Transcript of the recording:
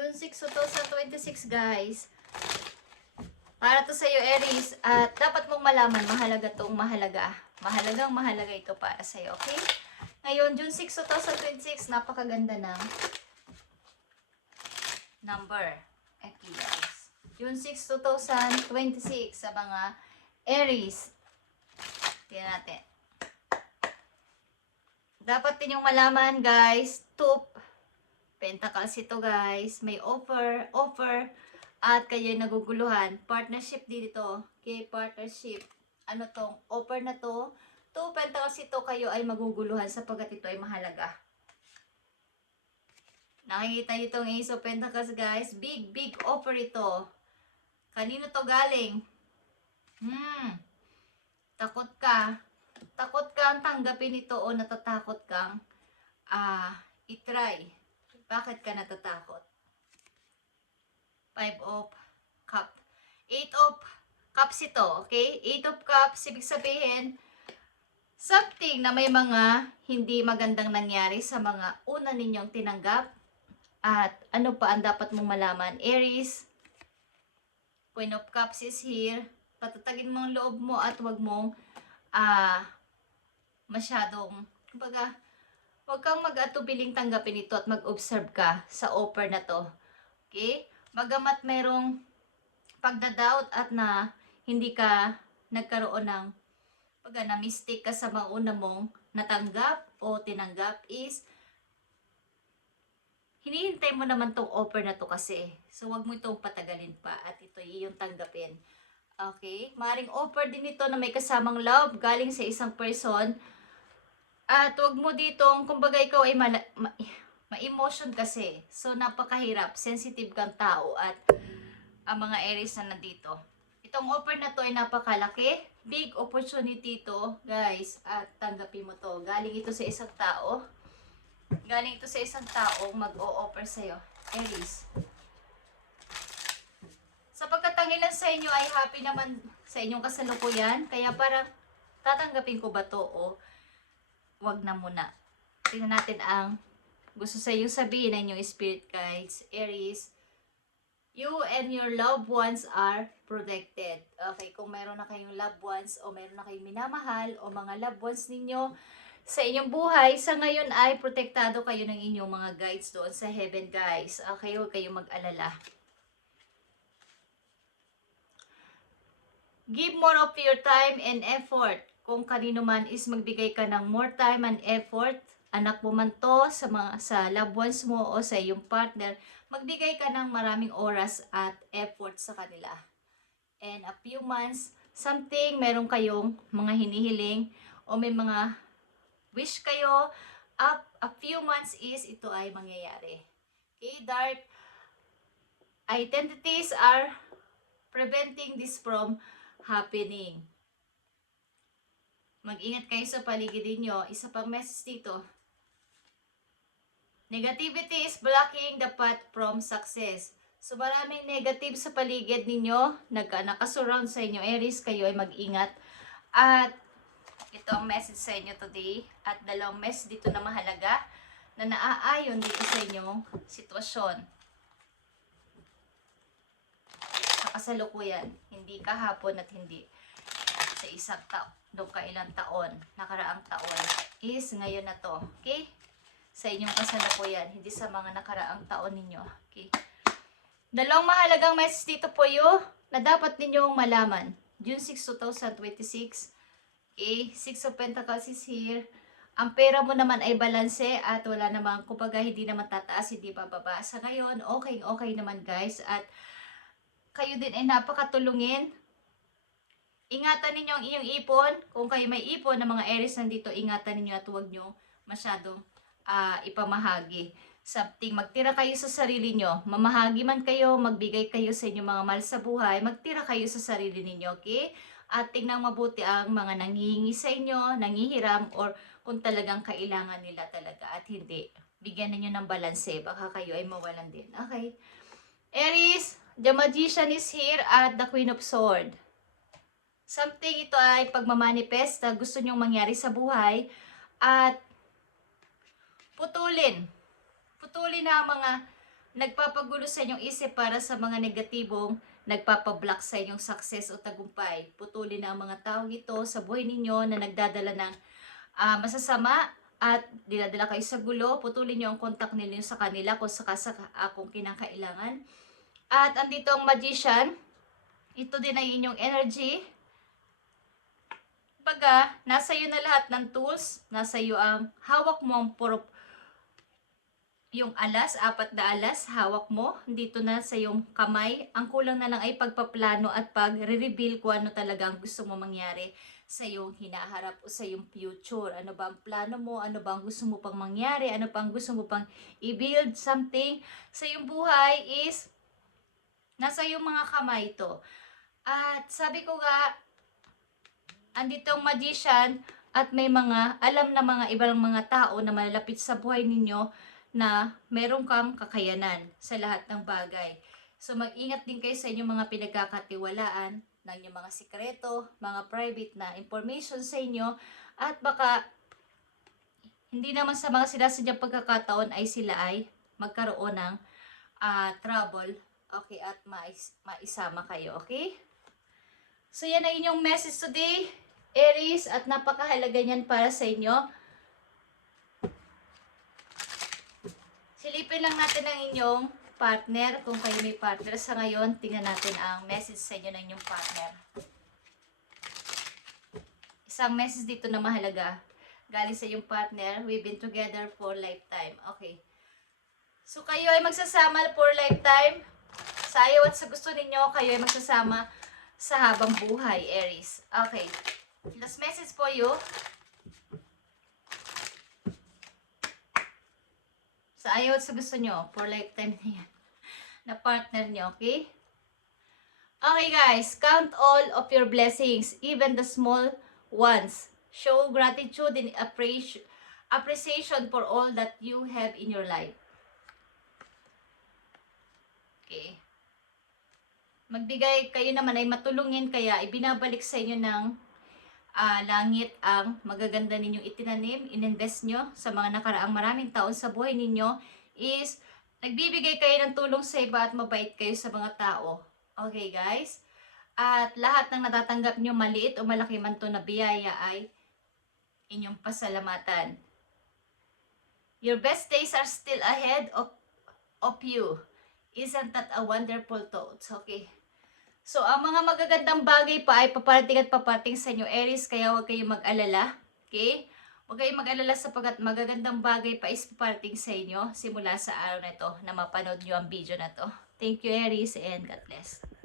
June 6, 2026 guys. Para to sa iyo, Aries. At dapat mong malaman, mahalaga tong mahalaga. Mahalagang ito para sa iyo, okay? Ngayon, June 6, 2026, napakaganda ng number. Ito guys. June 6, 2026 sa mga Aries. Tingnan natin. Dapat din yung malaman guys, Pentacles ito guys, may offer, at kayo'y naguguluhan. Partnership dito, okay, partnership. Ano tong offer na to? 2 Pentacles ito, kayo ay maguguluhan sapagkat ito ay mahalaga. Nakikita niyo itong Ace of Pentacles guys, big offer ito. Kanino to galing? Takot ka. Takot kang tanggapin ito o natatakot kang itry. Bakit ka natatakot? 5 of Cups. 8 of Cups ito, okay? 8 of Cups, ibig sabihin, something na may mga hindi magandang nangyari sa mga una ninyong tinanggap. At ano pa ang dapat mong malaman? Aries, Queen of Cups is here. Patatagin mo ang loob mo at wag mong masyadong, kumbaga, huwag kang mag-atubiling tanggapin ito at mag-observe ka sa offer na to. Okay? Bagamat merong pagdadoubt at na hindi ka nagkaroon ng na-mistake ka sa mga una mong natanggap o tinanggap is hinihintay mo naman tong offer na to kasi. So, wag mo itong patagalin pa at ito yung tanggapin. Okay? Maring offer din ito na may kasamang love galing sa isang person. At wag mo ditong, kumbaga ikaw ay ma-emotion kasi. So, napakahirap. Sensitive kang tao at ang mga Aries na nandito. Itong offer na to ay napakalaki. Big opportunity to, guys. At tanggapin mo to. Galing ito sa isang tao. Galing ito sa isang taong mag-o-offer sa'yo. Aries. Sapagkat ang ilan sa inyo ay happy naman sa inyong kasalukuyan. Kaya parang tatanggapin ko ba to o wag na muna. Tingnan natin ang gusto sa iyo sabihin ng inyong spirit guides. Aries, you and your loved ones are protected. Okay, kung meron na kayong loved ones o meron na kayong minamahal o mga loved ones ninyo sa inyong buhay, sa ngayon ay protektado kayo ng inyong mga guides doon sa heaven guys. Okay, huwag kayong mag-alala. Give more of your time and effort. Kung kanino man is magbigay ka ng more time and effort, anak mo man to, sa loved ones mo o sa iyong partner, magbigay ka ng maraming oras at effort sa kanila. And a few months, something, meron kayong mga hinihiling o may mga wish kayo, a few months is ito ay mangyayari. Okay, dark identities are preventing this from happening. Mag-ingat kayo sa paligid niyo. Isa pang message dito. Negativity is blocking the path from success. So maraming negative sa paligid ninyo. Nakasurround sa inyo, Aries. Kayo ay mag-ingat. At ito ang message sa inyo today. At dalawang message dito na mahalaga na naaayon dito sa inyong sitwasyon. Sa kasalukuyan. Hindi kahapon at hindi sa isang taon, doon ka ilang taon, nakaraang taon, is ngayon na to, okay? Sa inyong kasalukuyan, hindi sa mga nakaraang taon ninyo, okay? Dalawang mahalagang message dito po yun, na dapat ninyong malaman. June 6, 2026, okay? 6 of Pentacles is here. Ang pera mo naman ay balanse at wala namang, kumbaga, hindi naman tataas, hindi bababa. Sa ngayon, okay naman guys, at kayo din ay napakatulungin. Ingatan ninyo ang iyong ipon. Kung kayo may ipon na mga Aries nandito, ingatan ninyo at huwag nyo masyadong ipamahagi. Something, magtira kayo sa sarili nyo. Mamahagi man kayo, magbigay kayo sa inyong mga mahal sa buhay, magtira kayo sa sarili ninyo, okay? At tingnan mabuti ang mga nanghihingi sa inyo, nanghihiram, or kung talagang kailangan nila talaga at hindi. Bigyan ninyo ng balanse, baka kayo ay mawalan din, okay? Aries, the Magician is here at the Queen of Swords. Something, ito ay pagmamanifest na gusto nyong mangyari sa buhay at putulin na mga nagpapagulo sa inyong isip para sa mga negatibong nagpapablock sa inyong success o tagumpay. Putulin na ang mga taong ito sa buhay ninyo na nagdadala ng masasama at dinadala kayo sa gulo. Putulin nyo ang contact ninyo sa kanila kung kinakailangan. At andito ang magician. Ito din ay inyong energy. Baga, nasa iyo na lahat ng tools. Nasa iyo ang hawak mo ang yung alas, 4 na alas, hawak mo. Dito na sa iyong kamay. Ang kulang na lang ay pagpaplano at pag-reveal kung ano talaga ang gusto mo mangyari sa iyong hinaharap o sa iyong future. Ano ba ang plano mo? Ano ba ang gusto mo pang mangyari? Ano pa ang gusto mo pang i-build something sa iyong buhay is nasa iyong mga kamay ito. At sabi ko nga, andito ang magician at may mga alam na mga ibang mga tao na malalapit sa buhay ninyo na meron kang kakayanan sa lahat ng bagay. So mag-ingat din kayo sa inyong mga pinagkakatiwalaan ng inyong mga sikreto, mga private na information sa inyo at baka hindi naman sa mga sinasadyang pagkakataon ay sila ay magkaroon ng trouble. Okay, at maisama kayo, okay? So yan ang inyong message today, Aries, at napakahalaga niyan para sa inyo. Silipin lang natin ang inyong partner, kung kayo may partner. Sa ngayon, tingnan natin ang message sa inyo ng inyong partner. Isang message dito na mahalaga. Galing sa inyong partner, we've been together for lifetime. Okay. So, kayo ay magsasama for lifetime. Sa ayaw at sa gusto ninyo, kayo ay magsasama sa habang buhay, Aries. Okay. Last message for you. Sa ayaw at sa gusto nyo, for lifetime na yan. Na partner nyo, okay? Okay guys, count all of your blessings, even the small ones. Show gratitude and appreciation for all that you have in your life. Okay. Magbigay kayo naman ay matulungin, kaya ibinabalik sa inyo ng langit ang magaganda ninyong itinanim, ininvest nyo sa mga nakaraang maraming taon sa buhay ninyo is nagbibigay kayo ng tulong sa iba at mabait kayo sa mga tao. Okay guys? At lahat ng natatanggap nyo, maliit o malaki man to na biyaya, ay inyong pasalamatan. Your best days are still ahead of you. Isn't that a wonderful thought? Okay. So, ang mga magagandang bagay pa ay paparating at paparating sa inyo, Aries, kaya huwag kayong mag-alala. Okay? Huwag kayong mag-alala sapagkat magagandang bagay pa is paparating sa inyo simula sa araw na ito na mapanood nyo ang video na to. Thank you, Aries, and God bless.